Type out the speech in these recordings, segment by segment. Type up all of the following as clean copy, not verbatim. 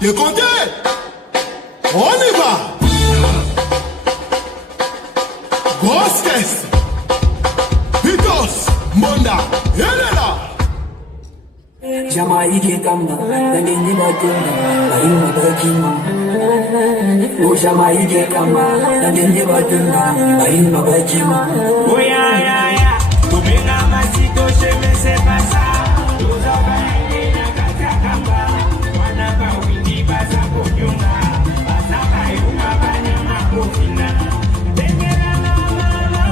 Décompté. On y va. Grosse caisse. Pitos. Monda. Elle est là. Jamaïque Kamba, Nandini Batunda, Ayuma Bakima. Oh Jamaïque Kamba, Nandini Batunda, Ayuma Bakima. Oh ya ya ya, Tumena Masito Sheme se pasa. Luza Baini na Kata Kamba, Wanaka Windi Baza Konyunga, Baza Kayuma Banyama Kofina. Tengera na mama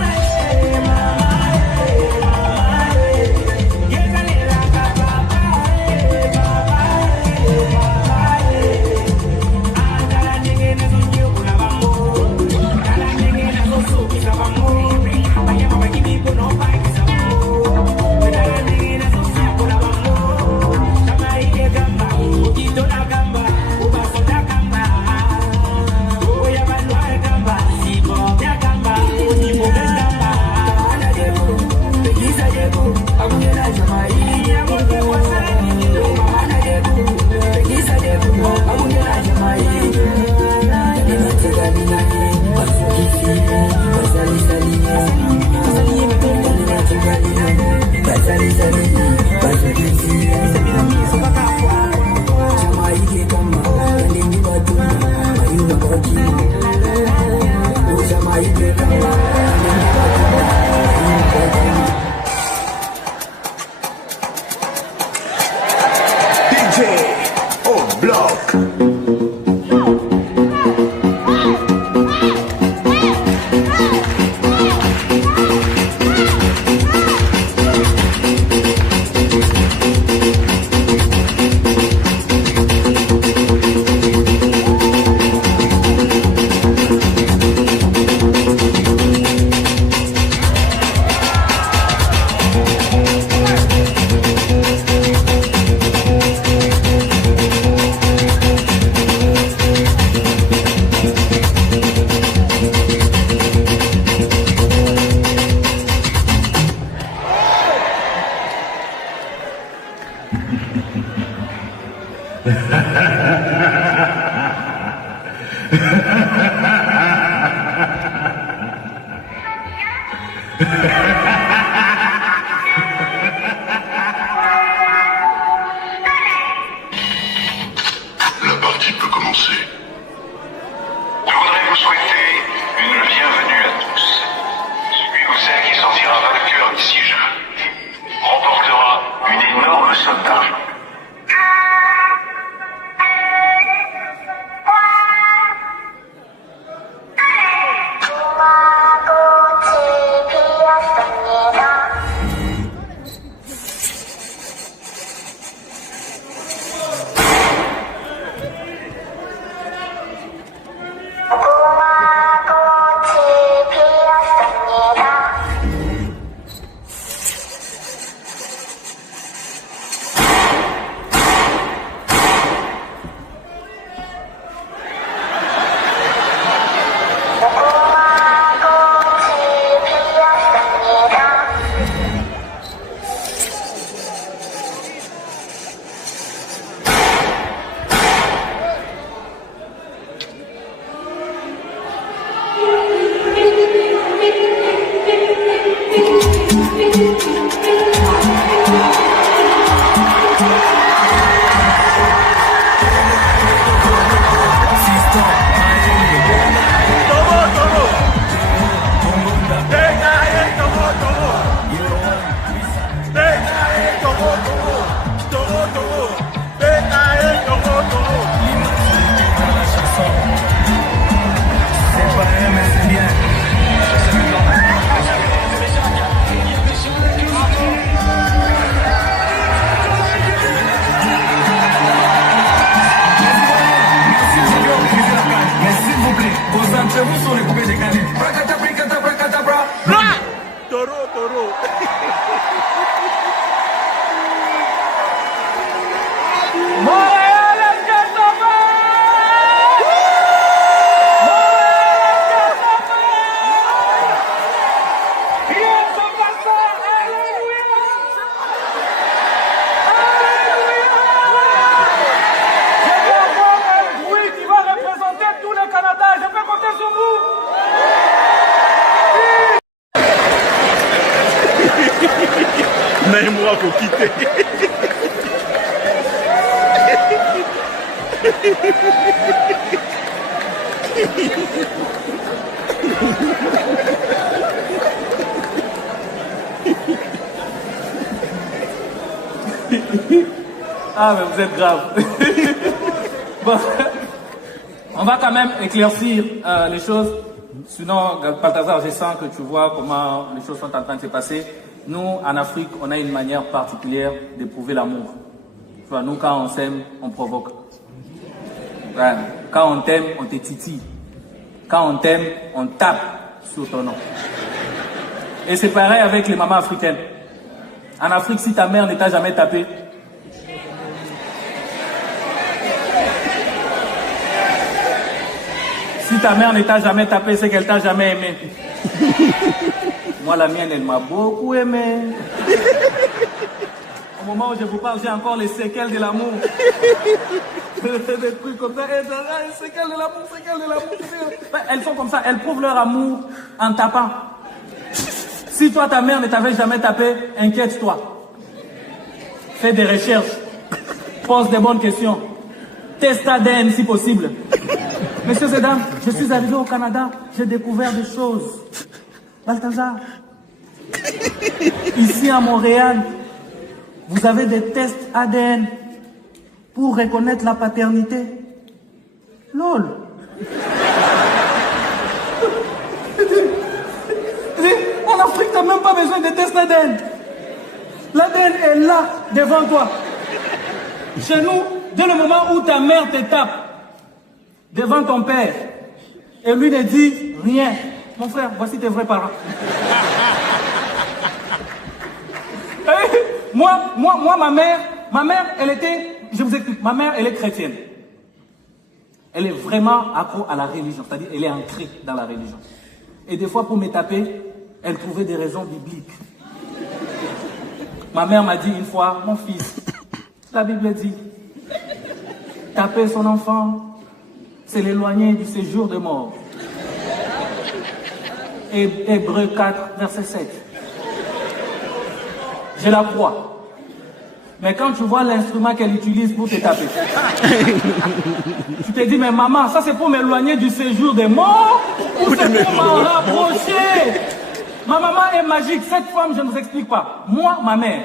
DJ au bloc. La partie peut commencer. Je voudrais vous souhaiter une bienvenue à tous. Celui ou celle qui sortira vainqueur d'ici jeu remportera une énorme somme d'argent. Mais moi, faut quitter. Ah, mais vous êtes grave. Bon, on va quand même éclaircir les choses. Sinon, Balthazar, je sens que tu vois comment les choses sont en train de se passer. Nous, en Afrique, on a une manière particulière d'éprouver l'amour. Tu vois, nous, quand on s'aime, on provoque. Ouais. Quand on t'aime, on te titille. Quand on t'aime, on tape sur ton nom. Et c'est pareil avec les mamans africaines. En Afrique, si ta mère ne t'a jamais tapé, si ta mère ne t'a jamais tapé, c'est qu'elle t'a jamais aimé. Moi, la mienne, elle m'a beaucoup aimé. Au moment où je vous parle, j'ai encore les séquelles de l'amour. Des trucs comme ça, séquelles de l'amour, séquelles de l'amour. Elles sont comme ça, elles prouvent leur amour en tapant. Si toi, ta mère ne t'avait jamais tapé, inquiète-toi. Fais des recherches. Pose des bonnes questions. Teste ADN si possible. Messieurs et dames, je suis arrivé au Canada, j'ai découvert des choses. Balthazar, ici à Montréal, vous avez des tests ADN pour reconnaître la paternité. Lol. En Afrique, tu n'as même pas besoin de tests ADN. L'ADN est là, devant toi. Chez nous, dès le moment où ta mère te tape devant ton père, et lui ne dit rien, mon frère, voici tes vrais parents. Moi, ma mère, elle était, je vous explique, ma mère, elle est chrétienne. Elle est vraiment accro à la religion, c'est-à-dire elle est ancrée dans la religion. Et des fois, pour me taper, elle trouvait des raisons bibliques. Ma mère m'a dit une fois, mon fils, la Bible dit, taper son enfant, c'est l'éloigner du séjour de mort. Hébreux 4, verset 7. Je la crois. Mais quand tu vois l'instrument qu'elle utilise pour te taper, tu te dis, mais maman, ça c'est pour m'éloigner du séjour des morts ou c'est pour m'en rapprocher? Ma maman est magique. Cette femme, je ne vous explique pas. Moi, ma mère,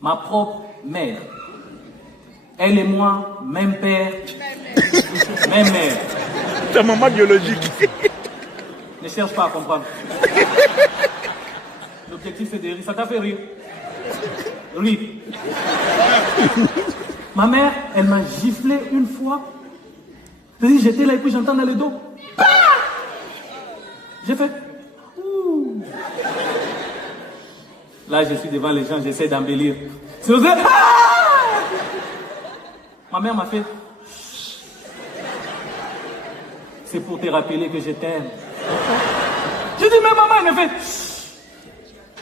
ma propre mère, elle et moi, même père, même mère. Ta maman biologique. Ne cherche pas à comprendre. L'objectif c'est de rire. Ça t'a fait rire? Rire. Ma mère, elle m'a giflé une fois. J'étais là et puis j'entends dans le dos. J'ai fait. Ouh. Là, je suis devant les gens, j'essaie d'embellir. Ma mère m'a fait. C'est pour te rappeler que je t'aime. J'ai dit, mais maman, elle me fait.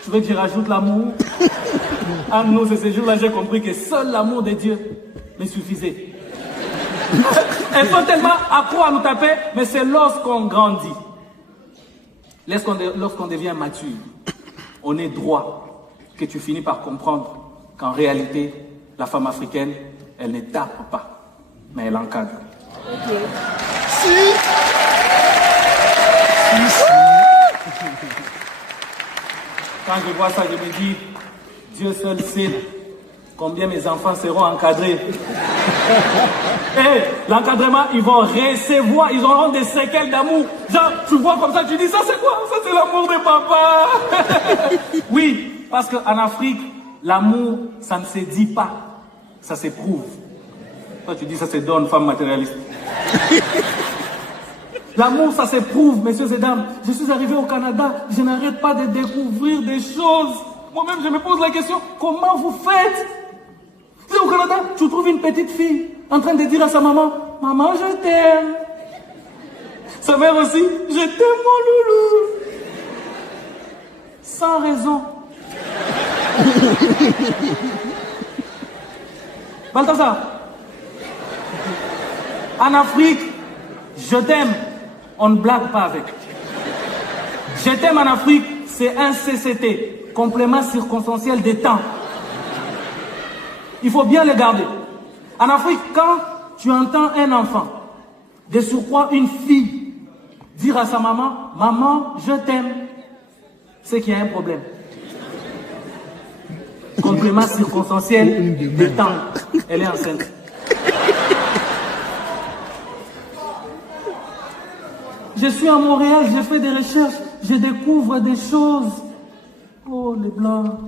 Tu veux que je rajoute l'amour? Ah non, c'est ce jour-là, j'ai compris que seul l'amour de Dieu me suffisait. Elles sont tellement accro à nous taper, mais c'est lorsqu'on grandit. Lorsqu'on devient mature, on est droit, que tu finis par comprendre qu'en réalité, la femme africaine, elle ne tape pas, mais elle encadre. Okay. Quand je vois ça, je me dis, Dieu seul sait combien mes enfants seront encadrés. Et l'encadrement, ils vont recevoir, ils auront des séquelles d'amour. Genre, tu vois comme ça, tu dis, ça c'est quoi? Ça c'est l'amour de papa. Oui, parce qu'en Afrique, l'amour, ça ne se dit pas, ça s'éprouve. Toi, tu dis, ça se donne, femme matérialiste. L'amour, ça s'éprouve, messieurs et dames. Je suis arrivé au Canada, je n'arrête pas de découvrir des choses. Moi-même, je me pose la question, comment vous faites? Tu sais, au Canada, tu trouves une petite fille en train de dire à sa maman, « Maman, je t'aime. » Sa mère aussi, « Je t'aime, mon loulou. » Sans raison. Balthazar, en Afrique, je t'aime, on ne blague pas avec. Je t'aime en Afrique, c'est un CCT, complément circonstanciel des temps. Il faut bien les garder. En Afrique, quand tu entends un enfant, de surcroît une fille, dire à sa maman, « Maman, je t'aime », c'est qu'il y a un problème. Complément circonstanciel des temps. Elle est enceinte. Je suis à Montréal, je fais des recherches, je découvre des choses. Oh, les blancs.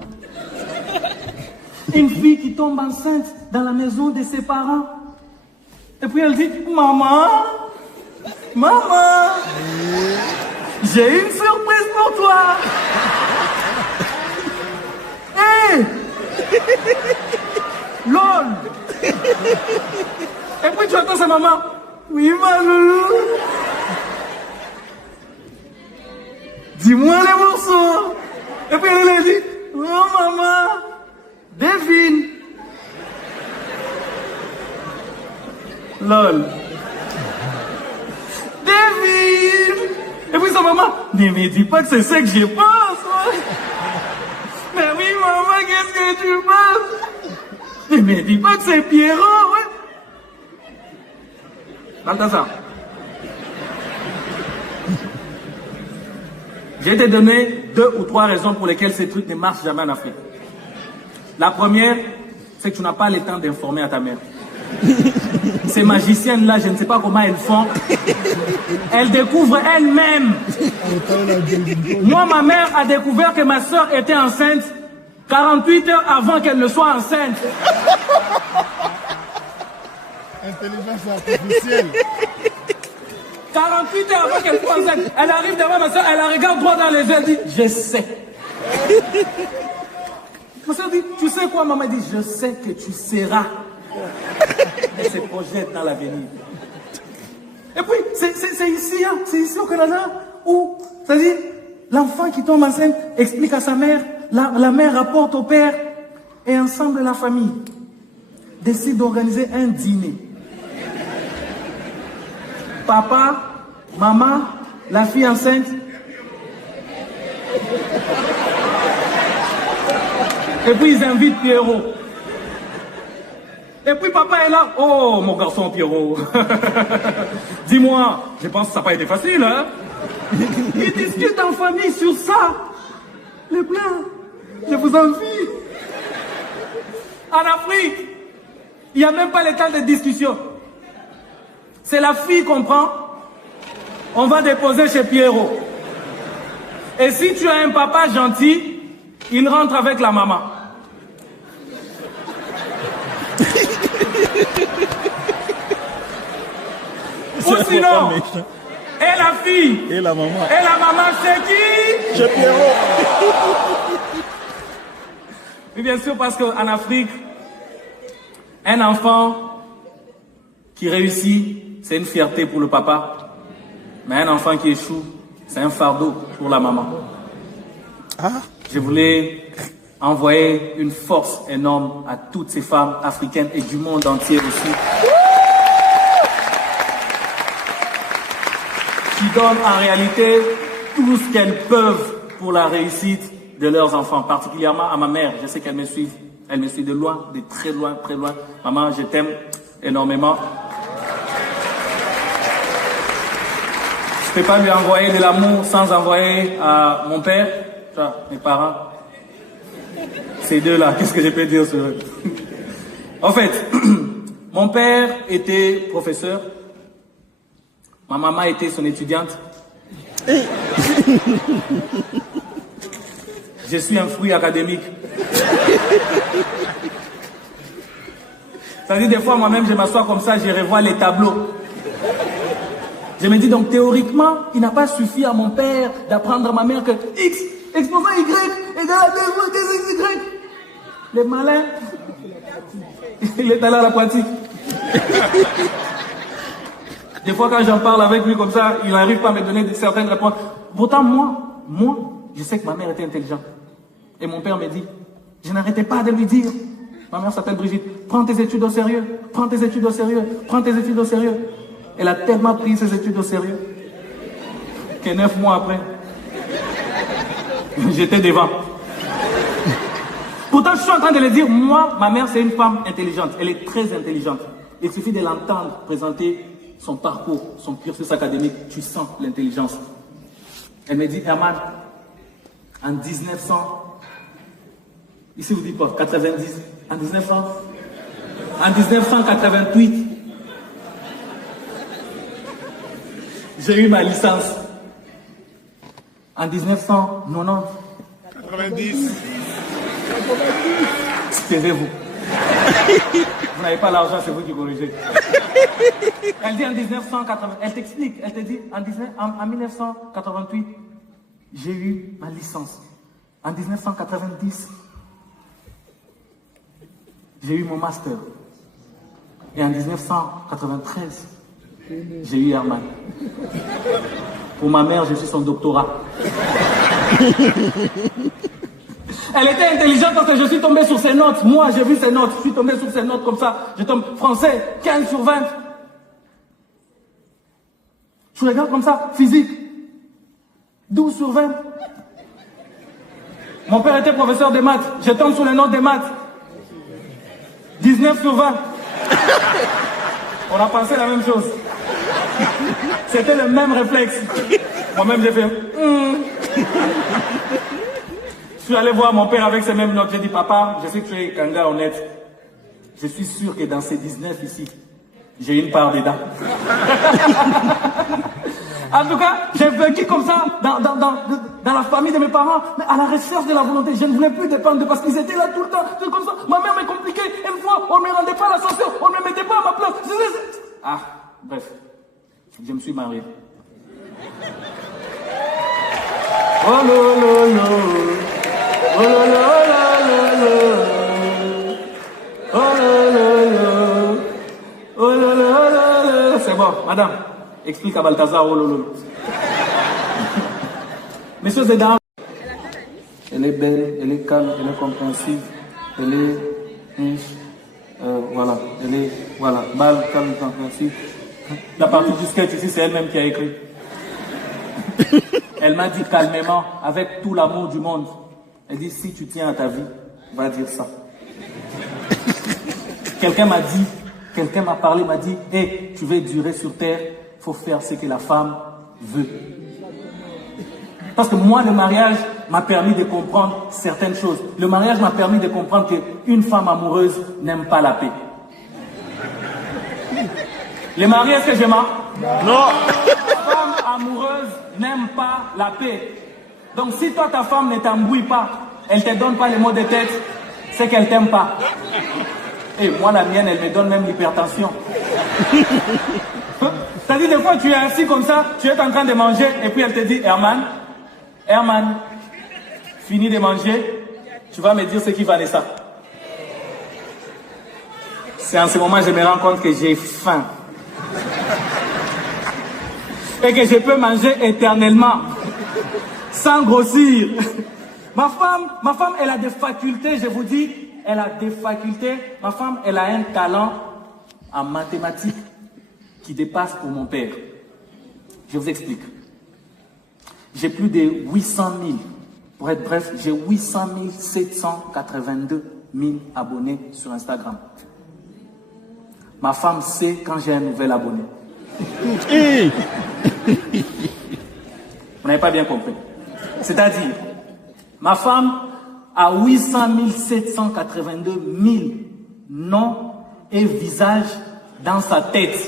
Une fille qui tombe enceinte dans la maison de ses parents. Et puis elle dit, maman, j'ai une surprise pour toi. Hé, lol. Et puis tu entends sa maman, oui ma loulou. Dis-moi les morceaux. Et puis elle a dit, oh maman, devine. Lol. Devine. Et puis sa maman, ne me dis pas que c'est ça que je pense. Ouais. Mais oui maman, qu'est-ce que tu penses? Ne me dis pas que c'est Pierrot. Ouais. Balthazar. Je vais te donner 2 ou 3 raisons pour lesquelles ces trucs ne marchent jamais en Afrique. La première, c'est que tu n'as pas le temps d'informer à ta mère. Ces magiciennes-là, je ne sais pas comment elles font. Elles découvrent elles-mêmes. Moi, ma mère a découvert que ma soeur était enceinte 48 heures avant qu'elle ne soit enceinte. Intelligence artificielle. 48 heures avant qu'elle soit enceinte. Elle arrive devant ma soeur, elle la regarde droit dans les yeux, elle dit, je sais. Ma soeur dit, tu sais quoi, maman dit, je sais que tu seras. Elle se projette dans l'avenir. Et puis, c'est ici, hein, c'est ici au Canada, où, c'est-à-dire, l'enfant qui tombe enceinte explique à sa mère, la mère rapporte au père, et ensemble la famille décide d'organiser un dîner. Papa, maman, la fille enceinte. Et puis ils invitent Pierrot. Et puis papa est là. Oh, mon garçon Pierrot. Dis-moi, je pense que ça n'a pas été facile, hein? Ils discutent en famille sur ça. Les blancs, je vous envie. En Afrique, il n'y a même pas le temps de discussion. C'est la fille qu'on prend, on va déposer chez Pierrot. Et si tu as un papa gentil, il rentre avec la maman. Ou sinon, et la fille, et la maman, c'est qui? Chez Pierrot. Oui, bien sûr, parce qu'en Afrique, un enfant qui réussit, c'est une fierté pour le papa, mais un enfant qui échoue, c'est un fardeau pour la maman. Je voulais envoyer une force énorme à toutes ces femmes africaines et du monde entier aussi, qui donnent en réalité tout ce qu'elles peuvent pour la réussite de leurs enfants, particulièrement à ma mère. Je sais qu'elle me suit de loin, de très loin, très loin. Maman, je t'aime énormément. Je ne peux pas lui envoyer de l'amour sans envoyer à mon père, enfin, mes parents. Ces deux-là, qu'est-ce que je peux dire sur eux? En fait, mon père était professeur, ma maman était son étudiante. Je suis un fruit académique. C'est-à-dire, des fois, moi-même, je m'assois comme ça, je revois les tableaux. Je me dis donc, théoriquement, il n'a pas suffi à mon père d'apprendre à ma mère que X exposant Y égale à 2 fois 2XY. Les malins, il est allé à la pratique. Des fois, quand j'en parle avec lui comme ça, il n'arrive pas à me donner certaines réponses. Pourtant, moi, je sais que ma mère était intelligente. Et mon père me dit, je n'arrêtais pas de lui dire, ma mère s'appelle Brigitte, prends tes études au sérieux, prends tes études au sérieux, prends tes études au sérieux. Elle a tellement pris ses études au sérieux que 9 mois après, j'étais devant. Pourtant, je suis en train de le dire, moi, ma mère, c'est une femme intelligente. Elle est très intelligente. Il suffit de l'entendre présenter son parcours, son cursus académique. Tu sens l'intelligence. Elle me dit, Herman, en 1900, ici vous dites pas, 90, en 1988, j'ai eu ma licence. En 1990. 90. Taisez-vous. Vous n'avez pas l'argent, c'est vous qui corrigez. Elle dit en 1980, elle t'explique, elle te dit en 1988, j'ai eu ma licence. En 1990, j'ai eu mon master. Et en 1993, j'ai eu Herman. Pour ma mère, je suis son doctorat. Elle était intelligente parce que je suis tombé sur ses notes. Moi, j'ai vu ses notes. Je suis tombé sur ses notes comme ça. Je tombe français, 15 sur 20. Je regarde comme ça, physique, 12 sur 20. Mon père était professeur de maths. Je tombe sur les notes des maths. 19 sur 20. On a pensé la même chose. C'était le même réflexe. Moi-même, j'ai fait... Je suis allé voir mon père avec ces mêmes notes. J'ai dit, papa, je sais que tu es un gars honnête. Je suis sûr que dans ces 19 ici, j'ai une part dedans. En tout cas, j'ai vécu comme ça dans la famille de mes parents, mais à la recherche de la volonté. Je ne voulais plus dépendre parce qu'ils étaient là tout le temps. C'est comme ça. Ma mère m'est compliquée. Une fois, on ne me rendait pas l'ascenseur, on ne me mettait pas à ma place. Ah, bref, je me suis marié. Oh lo lo lo. Oh là là là là là. Oh là là là. Oh là là là là. C'est bon, madame, explique à Balthazar, oh là là. Messieurs et dames, elle est belle, elle est calme, elle est compréhensive, elle est voilà, elle est balle, calme, compréhensive. La partie du sketch ici, c'est elle-même qui a écrit. Elle m'a dit calmement, avec tout l'amour du monde. Elle dit, si tu tiens à ta vie, va dire ça. Quelqu'un m'a parlé, m'a dit, hey, tu veux durer sur terre, il faut faire ce que la femme veut. Parce que moi, le mariage m'a permis de comprendre certaines choses. Le mariage m'a permis de comprendre qu'une femme amoureuse n'aime pas la paix. Les mariés, est-ce que je mens? Non. La femme amoureuse n'aime pas la paix. Donc si toi, ta femme ne t'embrouille pas, elle ne te donne pas les mots de tête, c'est qu'elle ne t'aime pas. Et moi, la mienne, elle me donne même l'hypertension. C'est-à-dire, des fois, tu es assis comme ça, tu es en train de manger, et puis elle te dit, Herman, finis de manger, tu vas me dire ce qui va de ça. C'est en ce moment que je me rends compte que j'ai faim. Et que je peux manger éternellement. Sans grossir. Ma femme, elle a des facultés, je vous dis, elle a des facultés. Ma femme, elle a un talent en mathématiques qui dépasse pour mon père. Je vous explique. J'ai plus de 800 000, pour être bref, j'ai 800 782 000 abonnés sur Instagram. Ma femme sait quand j'ai un nouvel abonné. Vous n'avez pas bien compris. C'est-à-dire, ma femme a 800 782 000 noms et visages dans sa tête.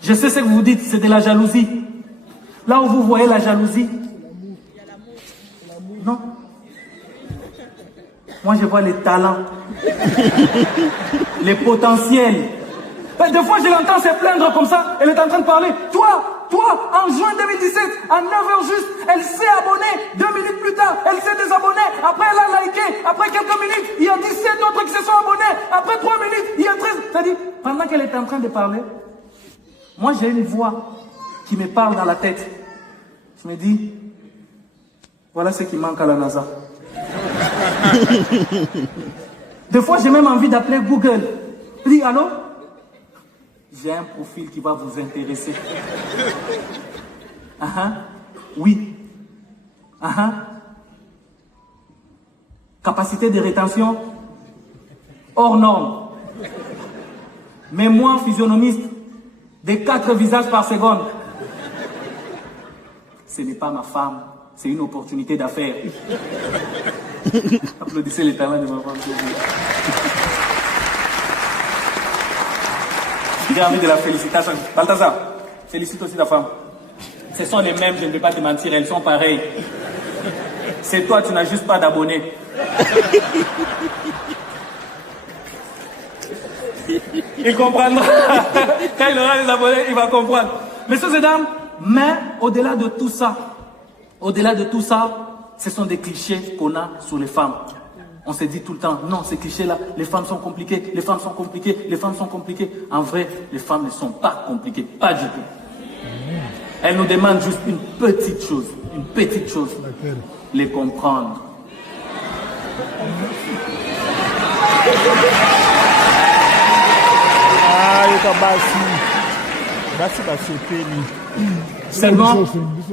Je sais ce que vous dites, c'est de la jalousie. Là où vous voyez la jalousie, non. Moi, je vois les talents, les potentiels. Des fois, je l'entends se plaindre comme ça. Elle est en train de parler. Toi, en juin 2017, à 9h juste, elle s'est abonnée. 2 minutes plus tard, elle s'est désabonnée. Après, elle a liké. Après quelques minutes, il y a 17 autres qui se sont abonnés. Après 3 minutes, il y a 13. C'est-à-dire, pendant qu'elle est en train de parler, moi, j'ai une voix qui me parle dans la tête. Je me dis, voilà ce qui manque à la NASA. Des fois, j'ai même envie d'appeler Google. Je dis, allô? J'ai un profil qui va vous intéresser. Oui. Capacité de rétention hors norme. Mémoire physionomiste de 4 visages par seconde. Ce n'est pas ma femme, c'est une opportunité d'affaires. Applaudissez les talents de ma femme. J'ai envie de la félicitation. Balthazar, félicite aussi ta femme. Ce sont les mêmes, je ne vais pas te mentir, elles sont pareilles. C'est toi, tu n'as juste pas d'abonnés. Il comprendra. Quand il aura des abonnés, il va comprendre. Messieurs et dames, mais au-delà de tout ça, ce sont des clichés qu'on a sur les femmes. On se dit tout le temps, non, ces clichés-là, les femmes sont compliquées, les femmes sont compliquées, les femmes sont compliquées. En vrai, les femmes ne sont pas compliquées, pas du tout. Elles nous demandent juste une petite chose, les comprendre. Seulement,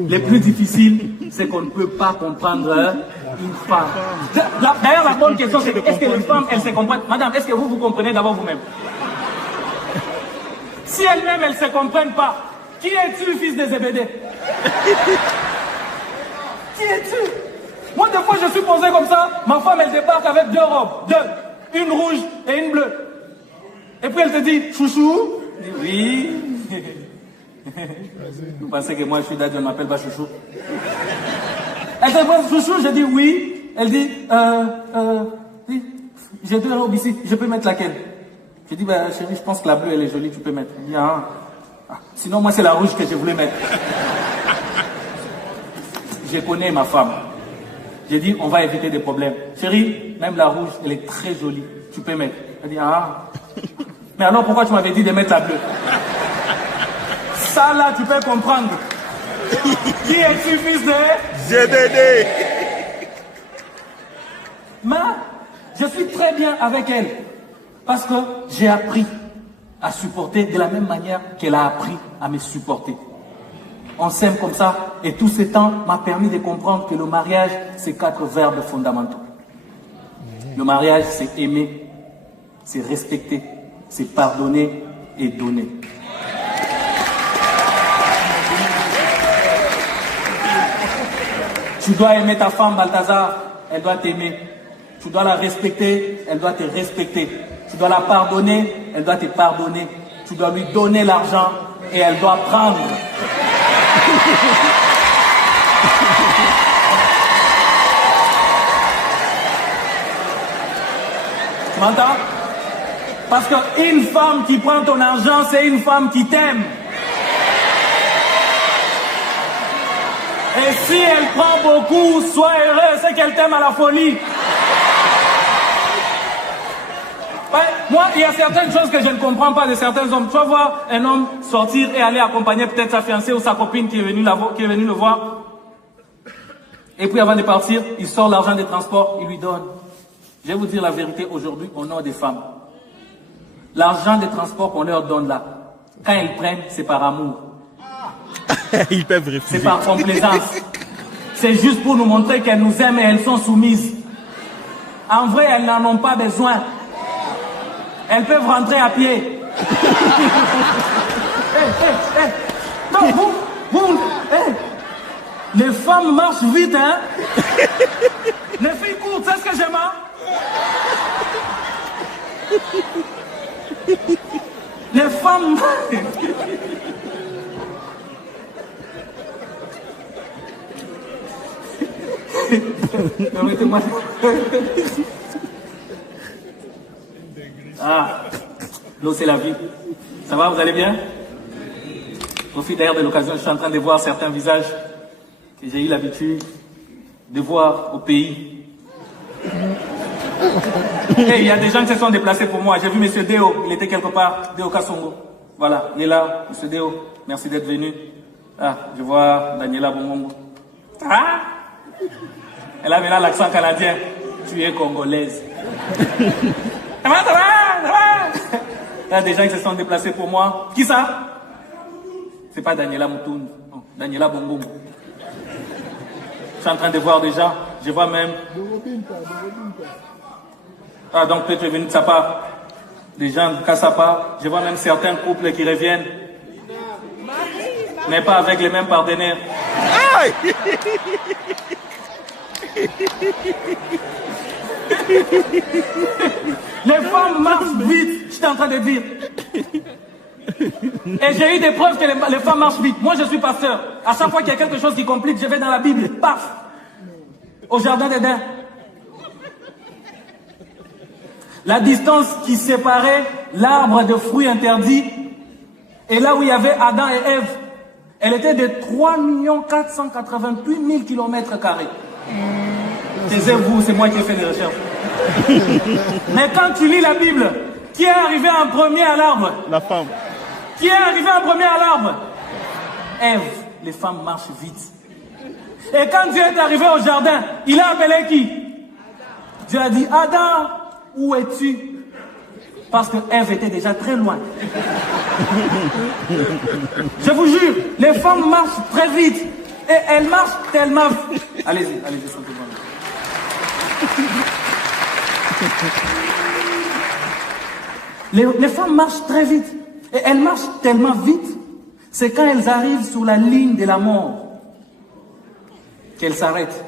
les plus difficiles, c'est qu'on ne peut pas comprendre une femme. D'ailleurs, la bonne question, c'est est-ce que les femmes, elles se comprennent? Madame, est-ce que vous comprenez d'abord vous-même? Si elles-mêmes, elles ne se comprennent pas, qui es-tu, fils de Zébédée? Qui es-tu? Moi, des fois, je suis posé comme ça, ma femme, elle débarque avec 2 robes, une rouge et une bleue. Et puis elle te dit, chouchou? Je dis, oui. Vous pensez que moi, je suis daddy, on ne m'appelle pas chouchou? Elle te dit, chouchou? Je dis, oui. Elle dit, j'ai 2 robes ici, je peux mettre laquelle? Je dis, bah, chérie, je pense que la bleue, elle est jolie, tu peux mettre. Elle dit, sinon, moi, c'est la rouge que je voulais mettre. Je connais ma femme. J'ai dit, on va éviter des problèmes. Chérie, même la rouge, elle est très jolie. Tu peux mettre. Elle dit, mais alors pourquoi tu m'avais dit de mettre la bleue? Ça là, tu peux comprendre. Qui es-tu, fils de GDD? Mais je suis très bien avec elle. Parce que j'ai appris à supporter de la même manière qu'elle a appris à me supporter. On s'aime comme ça, et tout ce temps m'a permis de comprendre que le mariage, c'est 4 verbes fondamentaux. Le mariage, c'est aimer, c'est respecter, c'est pardonner et donner. Tu dois aimer ta femme, Balthazar, elle doit t'aimer. Tu dois la respecter, elle doit te respecter. Tu dois la pardonner, elle doit te pardonner. Tu dois lui donner l'argent et elle doit prendre. Tu m'entends? Parce qu'une femme qui prend ton argent, c'est une femme qui t'aime. Et si elle prend beaucoup, sois heureux, c'est qu'elle t'aime à la folie. Ouais, moi, il y a certaines choses que je ne comprends pas de certains hommes. Tu vas voir un homme sortir et aller accompagner peut-être sa fiancée ou sa copine qui est venue le voir. Et puis avant de partir, il sort l'argent des transports, il lui donne. Je vais vous dire la vérité aujourd'hui au nom des femmes. L'argent des transports qu'on leur donne là, quand elles prennent, c'est par amour. Ils peuvent refuser. C'est par complaisance. C'est juste pour nous montrer qu'elles nous aiment et elles sont soumises. En vrai, elles n'en ont pas besoin. Elles peuvent rentrer à pied. Non, les femmes marchent vite, hein. Les filles courent, c'est ce que j'aime, hein? Les femmes... Permettez-moi. L'eau c'est la vie. Ça va, vous allez bien? Je profite d'ailleurs de l'occasion, je suis en train de voir certains visages que j'ai eu l'habitude de voir au pays. Et il y a des gens qui se sont déplacés pour moi. J'ai vu M. Deo, il était quelque part, Deo Kassongo. Voilà, il est là, M. Deo, merci d'être venu. Je vois Daniela Bongongo. Elle avait là l'accent canadien. Tu es congolaise. Ça va. Il y a des gens qui se sont déplacés pour moi. Qui ça? C'est pas Daniela Moutoun. Non, Daniela Bongongo. Je suis en train de voir des gens. Je vois même... Ah, donc peut-être tu es venu de sa part. Des gens de Kassapa. Je vois même certains couples qui reviennent. Mais pas avec les mêmes partenaires. Aïe! Les femmes marchent vite, j'étais en train de dire. Et j'ai eu des preuves que les femmes marchent vite. Moi, je suis pasteur. À chaque fois qu'il y a quelque chose qui complique, je vais dans la Bible. Paf! Au jardin d'Éden. La distance qui séparait l'arbre de fruits interdits et là où il y avait Adam et Ève, elle était de 3 488 000 km². Taisez-vous, c'est moi qui ai fait les recherches. Mais quand tu lis la Bible, qui est arrivé en premier à l'arbre? La femme. Qui est arrivé en premier à l'arbre? Ève. Les femmes marchent vite. Et quand Dieu est arrivé au jardin, il a appelé qui? Dieu a dit, Adam, où es-tu? Parce que Ève était déjà très loin. Je vous jure, les femmes marchent très vite. Et elles marchent tellement... Allez-y, allez-y, sentez-moi. Les femmes marchent très vite. Et elles marchent tellement vite, c'est quand elles arrivent sur la ligne de la mort qu'elles s'arrêtent.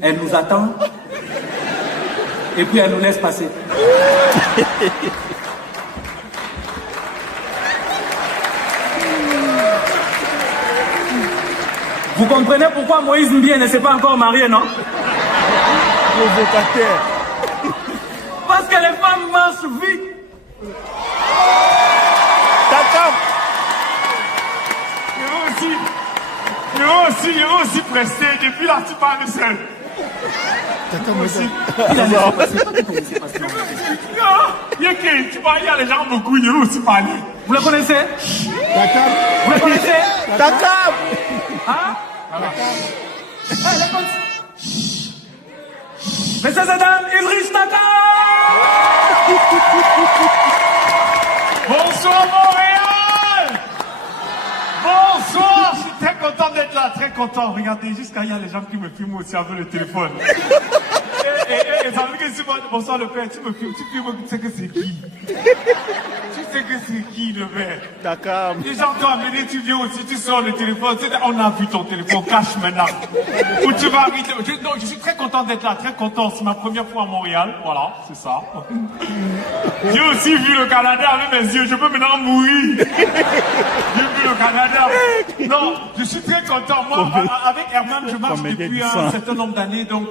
Elles nous attendent et puis elles nous laissent passer. Vous comprenez pourquoi Moïse Mbien ne s'est pas encore marié, non? Provocateur. Parce que les femmes marchent vite. Je veux aussi prester. Depuis là, tu parles seul. Aussi. Il y a les gens beaucoup, il y a aussi parler. Vous le connaissez? Vous le connaissez? Takam. Hein? Messieurs et dames, Idriss Takam! Bonsoir Montréal! Bonsoir, je suis très content d'être là, très content. Regardez, jusqu'à il y a les gens qui me filment aussi avec le téléphone. Et ça veut dire que si moi, bonsoir le père, tu me filmes, tu sais que c'est qui? Tu sais que c'est qui le père? Takam. Les gens t'ont amené, tu viens aussi, tu sors le téléphone, on a vu ton téléphone, cache maintenant. Où tu vas arriver. Non, je suis très content d'être là, très content. C'est ma première fois à Montréal, voilà, c'est ça. J'ai aussi vu le Canada avec mes yeux, je peux maintenant mourir. J'ai vu le Canada. Non, je suis très content. Moi, avec Herman, je marche depuis un certain nombre d'années, donc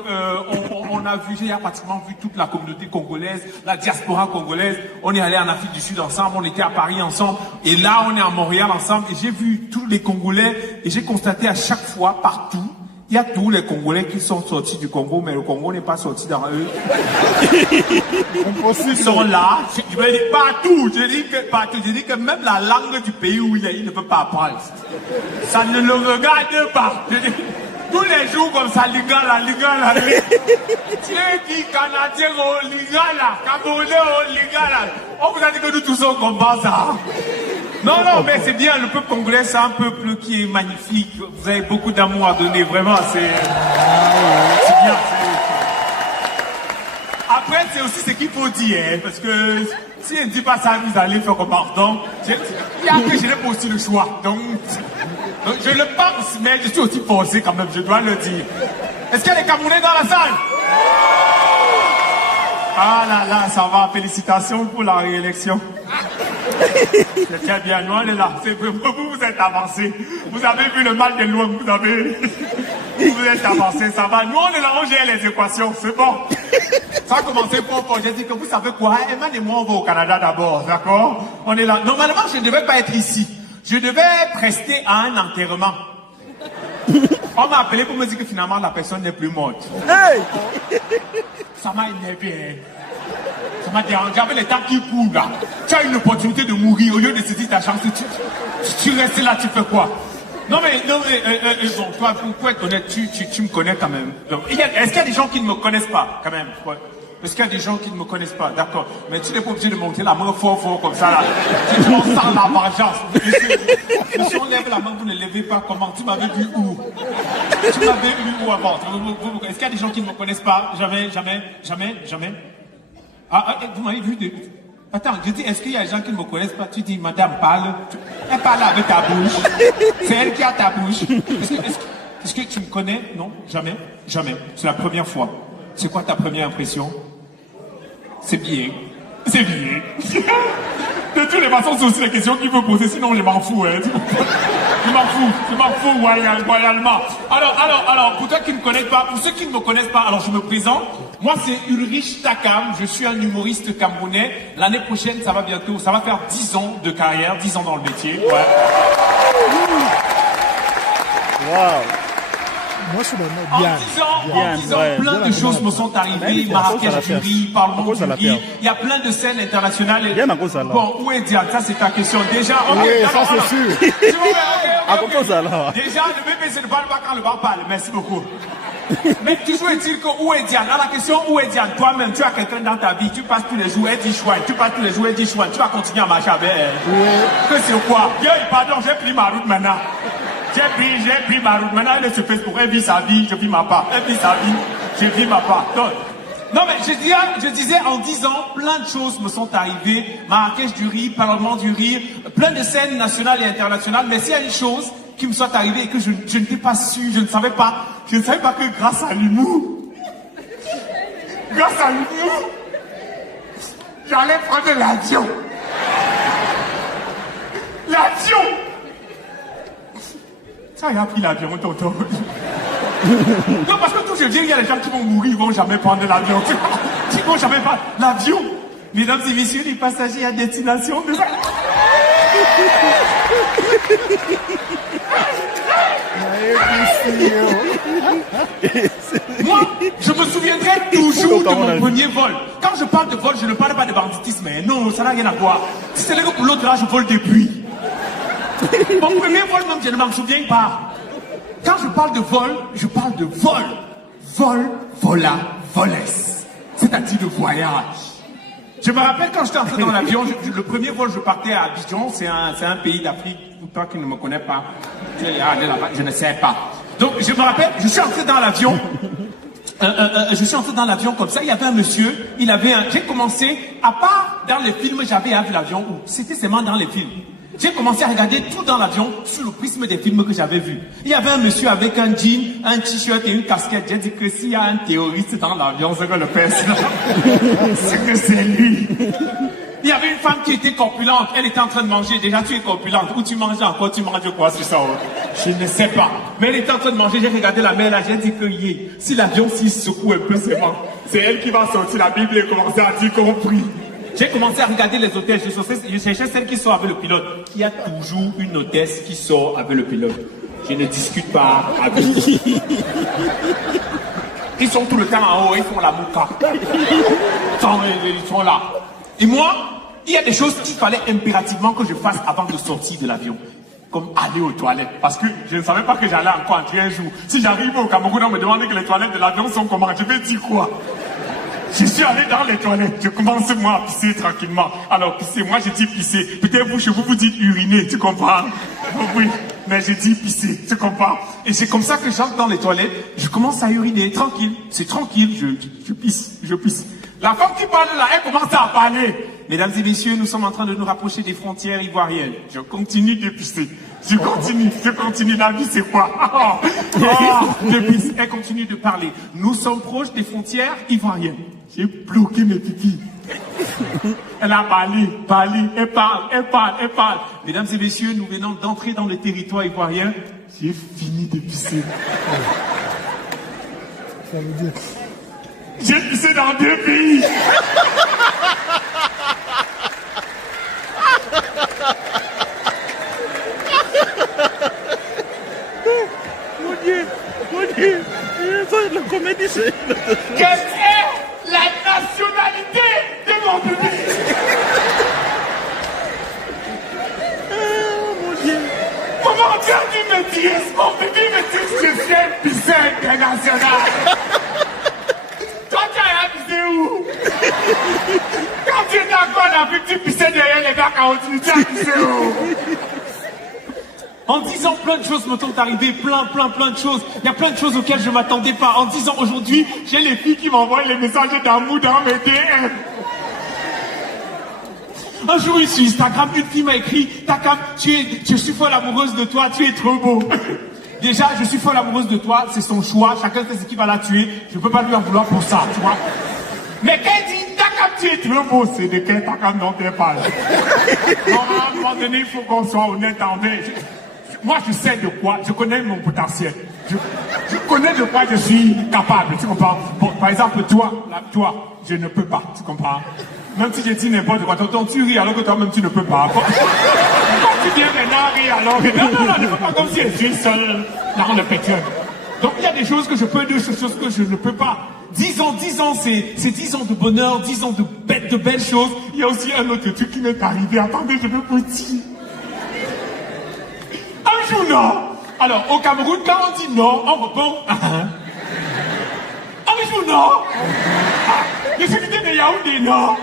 on a vu, j'ai pratiquement vu toute la communauté congolaise, la diaspora congolaise. On est allé en Afrique du Sud ensemble, on était à Paris ensemble, et là on est à Montréal ensemble, et j'ai vu tous les Congolais, et j'ai constaté à chaque fois, partout, il y a tous les Congolais qui sont sortis du Congo, mais le Congo n'est pas sorti dans eux. Ils sont là, je me dis partout, je dis que même la langue du pays où il est, il ne peut pas apprendre. Ça ne le regarde pas. Je dis, tous les jours comme ça, Lingala. Tu dis Canadien au Lingala, Camerounais au Lingala. On vous a dit que nous tous sommes comme ça. Non, mais c'est bien, le peuple congolais, c'est un peuple qui est magnifique. Vous avez beaucoup d'amour à donner, vraiment, c'est bien. Après, c'est aussi ce qu'il faut dire, hein, parce que si elle ne dit pas ça, vous allez faire comme pardon. Après, je n'ai pas aussi le choix. Donc, je le pense, mais je suis aussi forcé quand même, je dois le dire. Est-ce qu'il y a des Camerounais dans la salle? Ah là, ça va. Félicitations pour la réélection. C'est très bien, nous on est là. Vous êtes avancé. Vous avez vu le mal de loin, vous êtes avancé, ça va. Nous on est là, on gère les équations, c'est bon. Ça a commencé pour j'ai dit que vous savez quoi, Eman et moi on va au Canada d'abord, d'accord? On est là. Normalement, je ne devais pas être ici. Je devais prester à un enterrement. On m'a appelé pour me dire que finalement la personne n'est plus morte. Hey! Ça m'a énervé. Ça m'a dérangé. J'avais les temps qui courent là. Tu as une opportunité de mourir. Au lieu de saisir ta chance, tu restes là, tu fais quoi? Non mais bon, toi, pour être honnête, tu me connais quand même. Est-ce qu'il y a des gens qui ne me connaissent pas quand même? Ouais. Parce qu'il y a des gens qui ne me connaissent pas, d'accord. Mais tu n'es pas obligé de monter la main fort comme ça, là. Tu sens la vengeance. Monsieur, on lève la main, vous ne levez pas comment? Tu m'avais vu où? Tu m'avais vu où avant? Est-ce qu'il y a des gens qui ne me connaissent pas? Jamais. Ah, vous m'avez vu de... Attends, je dis, est-ce qu'il y a des gens qui ne me connaissent pas? Tu dis, madame, parle. Elle parle avec ta bouche. C'est elle qui a ta bouche. Est-ce que tu me connais? Non, jamais. C'est la première fois. C'est quoi ta première impression? C'est bien. De toutes les façons, c'est aussi la question qu'il veut poser, sinon je m'en fous. Hein. Je m'en fous royalement. Alors, pour toi qui ne me connais pas, pour ceux qui ne me connaissent pas, alors je me présente. Moi, c'est Ulrich Takam, je suis un humoriste camerounais. L'année prochaine, ça va faire 10 ans de carrière, 10 ans dans le métier. Ouais. Wow. Moi, je suis En 10 ans, plein de choses me sont arrivées. Marrakech jury, Parlement jury. Il y a plein de scènes internationales. Bon, où est Diane? Ça, c'est ta question. Déjà, oui, ça, c'est sûr. Déjà, le bébé, c'est ne parle pas quand le bar parle. Merci beaucoup. Mais toujours est-il que où est Diane? Là, la question, où est Diane? Toi-même, tu as quelqu'un dans ta vie, tu passes tous les jours, elle dit chouin. Tu vas continuer à marcher avec elle. Oui. Que c'est quoi? Pardon, j'ai pris ma route maintenant. J'ai pris ma route. Maintenant, elle se fait pour elle vit sa vie, je vis ma part. Elle vit sa vie, je vis ma part. Non, mais je disais, en 10 ans, plein de choses me sont arrivées. Marrakech du rire, Parlement du rire, plein de scènes nationales et internationales. Mais s'il y a une chose qui me soit arrivée et que je n'étais pas su, je ne savais pas que grâce à l'humour, j'allais prendre l'avion. Ça, il a pris l'avion, tonton. Non, parce que tout je dis, il y a des gens qui vont mourir, ils vont jamais prendre l'avion. Ils vont jamais prendre l'avion. Mesdames et messieurs, les passagers à destination de... Moi, je me souviendrai toujours de mon premier vol. Quand je parle de vol, je ne parle pas de banditisme. Non, ça n'a rien à voir. Si c'est le cas pour l'autre, là, je vole depuis. Mon premier vol, même, je ne m'en souviens pas. Quand je parle de vol, je parle de vol. Vola, voles. C'est-à-dire de voyage. Je me rappelle quand j'étais entré dans l'avion, le premier vol, je partais à Abidjan, c'est un pays d'Afrique, pour toi qui ne me connais pas, je ne sais pas. Donc, je me rappelle, je suis entré dans l'avion, comme ça, il y avait un monsieur, j'ai commencé, à part dans les films, j'avais vu l'avion, c'était seulement dans les films. J'ai commencé à regarder tout dans l'avion sur le prisme des films que j'avais vus. Il y avait un monsieur avec un jean, un t-shirt et une casquette. J'ai dit que s'il y a un terroriste dans l'avion, c'est que le père, c'est que c'est lui. Il y avait une femme qui était corpulente. Elle était en train de manger. Déjà, tu es corpulente. Où tu manges encore? Tu manges quoi sur ça? Je ne sais pas. Mais elle était en train de manger. J'ai regardé la mère là. J'ai dit que si l'avion s'y secoue un peu, c'est elle qui va sortir la Bible et commencer à dire compris. J'ai commencé à regarder les hôtesses, je cherchais celle qui sort avec le pilote. Il y a toujours une hôtesse qui sort avec le pilote. Je ne discute pas avec eux. Ils sont tout le temps en haut, ils font la mouka. Ils sont là. Et moi, il y a des choses qu'il fallait impérativement que je fasse avant de sortir de l'avion. Comme aller aux toilettes. Parce que je ne savais pas que j'allais encore entrer un jour. Si j'arrive au Cameroun, on me demande que les toilettes de l'avion sont comment, je vais dire quoi? Je suis allé dans les toilettes, je commence moi à pisser tranquillement. Alors pisser, moi j'ai dit pisser. Peut-être vous, chez vous dites uriner, tu comprends? Oui, mais j'ai dit pisser, tu comprends? Et c'est comme ça que j'entre dans les toilettes, je commence à uriner, tranquille. C'est tranquille, je pisse. La femme qui parle là, elle commence à parler. Mesdames et messieurs, nous sommes en train de nous rapprocher des frontières ivoiriennes. Je continue de pisser. Je continue. La vie, c'est quoi? Je pisse. Elle continue de parler. Nous sommes proches des frontières ivoiriennes. J'ai bloqué mes pipis. Elle a parlé. Elle parle. Mesdames et messieurs, nous venons d'entrer dans le territoire ivoirien. J'ai fini de pisser. Ça veut dire... J'ai pissé dans 2 pays. Mon Dieu, ça, la comédie, c'est... Quelle est la nationalité de mon bébé? Mon Dieu. Comment dire du métis? Mon bébé métis, je suis un pisseur international. Toi, tu as pissé où? Quand tu étais encore en Afrique, tu pissais derrière les gars quand tu pissais. En 10 ans, plein de choses me sont arrivées, plein de choses. Il y a plein de choses auxquelles je ne m'attendais pas. En 10 ans, aujourd'hui, j'ai les filles qui m'envoient les messages d'amour dans mes DM. Un jour, sur Instagram, une fille m'a écrit « Takam, je suis folle amoureuse de toi, tu es trop beau. » Déjà, je suis folle amoureuse de toi, c'est son choix, chacun sait ce qui va la tuer. Je ne peux pas lui en vouloir pour ça, tu vois. Mais quand elle dit « Takam, tu es trop beau », c'est de quel Takam dont elle parle. À un moment donné, il faut qu'on soit honnête envers. Moi, je sais de quoi, je connais mon potentiel. Je connais de quoi je suis capable, tu comprends? Bon, par exemple, toi, je ne peux pas, tu comprends? Même si je dis n'importe quoi, tonton, tu ris alors que toi-même tu ne peux pas. Quand tu viens maintenant rire alors, non, ne fais pas comme si je suis seul dans le pétrole. Donc il y a des choses que je peux, des choses que je ne peux pas. 10 ans, c'est 10 ans de bonheur, 10 ans de belles choses. Il y a aussi un autre truc qui m'est arrivé. Attendez, je vais vous dire. Un jour, non. Alors, au Cameroun, quand on dit non, on répond un jour, non. Je suis quitté de Yaoundé, non.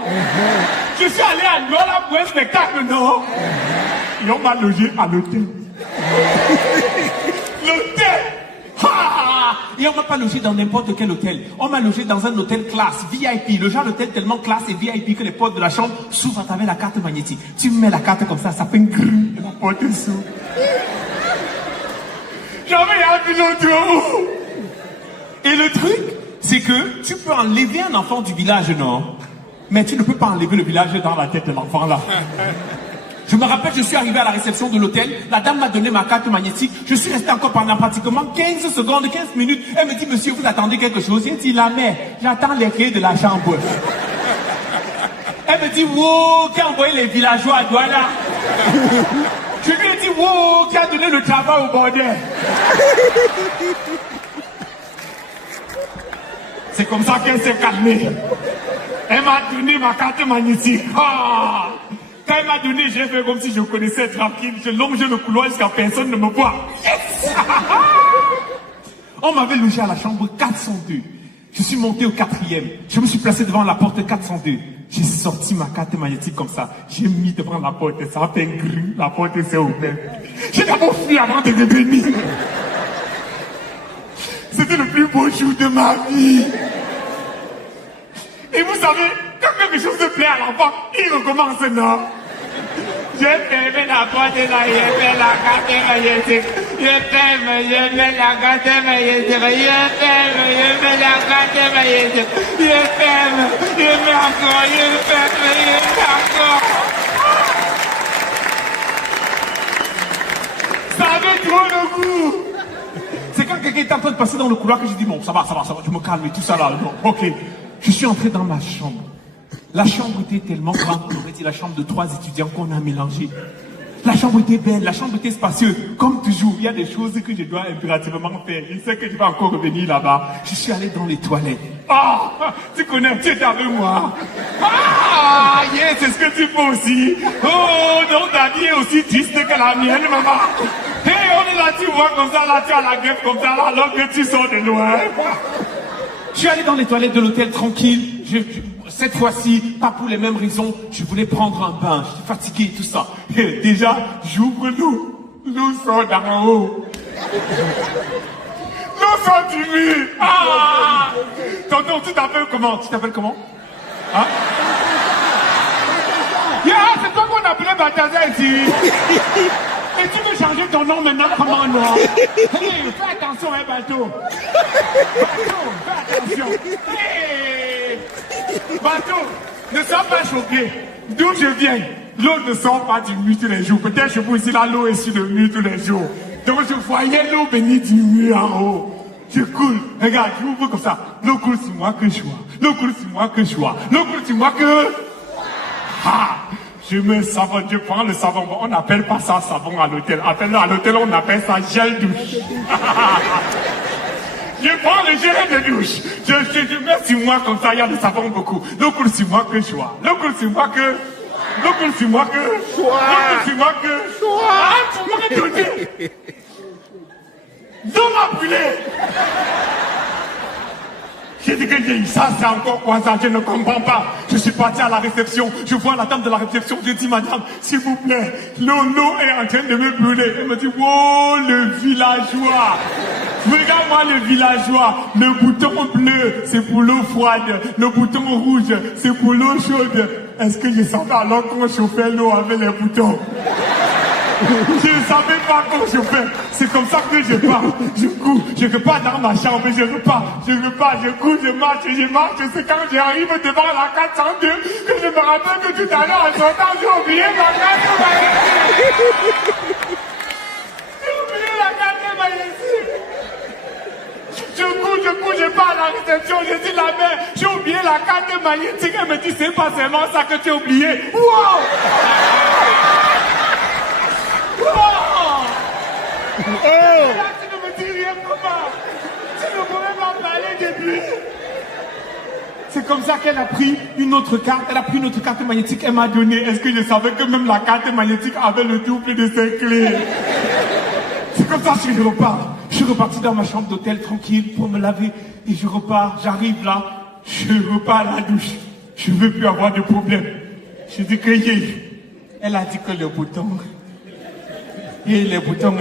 Je suis allé à Douala pour un spectacle, non. Et on m'a logé à l'hôtel. L'hôtel. Et on m'a pas logé dans n'importe quel hôtel. On m'a logé dans un hôtel classe, VIP. Le genre d'hôtel tellement classe et VIP que les portes de la chambre s'ouvrent à travers la carte magnétique. Tu mets la carte comme ça fait un grrr et la porte s'ouvre. J'avais un pilote. Et le truc, c'est que tu peux enlever un enfant du village, non? Mais tu ne peux pas enlever le village dans la tête de l'enfant là. Je me rappelle, je suis arrivé à la réception de l'hôtel, la dame m'a donné ma carte magnétique, je suis resté encore pendant pratiquement 15 secondes, 15 minutes. Elle me dit, monsieur, vous attendez quelque chose? J'ai dit, la mère, j'attends les clés de la chambre. Elle me dit, wow, qui a envoyé les villageois à Douala? Je lui ai dit, wow, qui a donné le travail au bordel? C'est comme ça qu'elle s'est calmée. Elle m'a donné ma carte magnétique. Ah! Quand elle m'a donné, j'ai fait comme si je connaissais tranquille. Je longe le couloir jusqu'à personne ne me voit. Yes! On m'avait logé à la chambre 402. Je suis monté au 4e. Je me suis placé devant la porte 402. J'ai sorti ma carte magnétique comme ça. J'ai mis devant la porte. Ça a fait un gris. La porte s'est ouverte. J'ai d'abord fui avant de revenir. C'était le plus beau jour de ma vie. Et vous savez, quand quelque chose se plaît à l'enfant, il recommence, non? Je ferme la porte là, je mets la carte magnétique. Je ferme, je mets la carte magnétique. Je ferme, je mets la carte magnétique. Je ferme, je mets encore, je ferme, je mets encore. Ça avait trop de goût. C'est quand quelqu'un est en train de passer dans le couloir que je dis, bon, ça va, je me calme et tout ça là. Non, ok. Je suis entré dans ma chambre. La chambre était tellement grande qu'on aurait dit la chambre de 3 étudiants qu'on a mélangé. La chambre était belle, la chambre était spacieuse. Comme toujours, il y a des choses que je dois impérativement faire. Je sais que je vais encore revenir là-bas. Je suis allé dans les toilettes. Ah, tu connais, tu es avec moi. Ah, yes, c'est ce que tu fais aussi. Oh, donc ta vie est aussi triste que la mienne, maman. Hey, on est là, tu vois comme ça, là, tu as la greffe comme ça, là, alors que tu sors de loin. Je suis allé dans les toilettes de l'hôtel tranquille. Cette fois-ci, pas pour les mêmes raisons. Je voulais prendre un bain. Je suis fatigué, tout ça. Et déjà, j'ouvre l'eau. L'eau sort d'en haut. L'eau sort du mur. Ah! Tonton, tu t'appelles comment? Tu t'appelles comment? Hein? Yeah, c'est toi qu'on appelait Balthazar ici. Et tu veux changer ton nom maintenant? Comment non? Hey, fais attention, hein, Balto. Balto, fais attention. Hey! Balto, ne sois pas choqué. D'où je viens, l'eau ne sort pas du mur tous les jours. Peut-être chez vous ici, là, l'eau est sur le mur tous les jours. Donc je voyais l'eau venir du mur en haut. Je coule. Regarde, je vous comme ça. L'eau coule sur moi que je vois. L'eau coule sur moi que je vois. L'eau coule sur moi que... Ah! Je me savonne, je prends le savon. On n'appelle pas ça savon à l'hôtel. À l'hôtel, on appelle ça gel douche. Je prends le gel de douche. Je mets sur moi comme ça, il y a du savon beaucoup. L'eau coule sur moi que je vois. L'eau coule sur moi que... L'eau coule sur moi que... L'eau coule sur moi que... Ah, tu m'as donné. L'eau m'a brûlé. J'ai dit que ça c'est encore quoi ça, je ne comprends pas. Je suis parti à la réception, je vois la dame de la réception, je dis madame, s'il vous plaît, l'eau est en train de me brûler. Elle me dit, wow, le villageois. Regarde-moi le villageois, le bouton bleu c'est pour l'eau froide, le bouton rouge c'est pour l'eau chaude. Est-ce que je savais alors qu'on chauffait l'eau avec les boutons? Je ne savais pas qu'on chauffait. C'est comme ça que je pars. Je cours, je repars dans ma chambre, je repars, je cours, je marche. C'est quand j'arrive devant la 402 que je me rappelle que tout à l'heure, en sortant, j'ai oublié ma carte magnétique. J'ai oublié la carte magnétique. Je cours, je pars à la réception, je dis la mère, j'ai oublié la carte magnétique. Elle me dit, c'est pas seulement ça que tu as oublié. Wow! Tu ne me dis rien, comment? Tu ne pourrais pas parler depuis. C'est comme ça qu'elle a pris une autre carte. Elle a pris une autre carte magnétique. Elle m'a donné. Est-ce que je savais que même la carte magnétique avait le double de ses clés? C'est comme ça que je repars. Je suis reparti dans ma chambre d'hôtel tranquille pour me laver. Et je repars. J'arrive là. Je repars à la douche. Je ne veux plus avoir de problème. Je dis que elle a dit que le bouton. Et le bouton.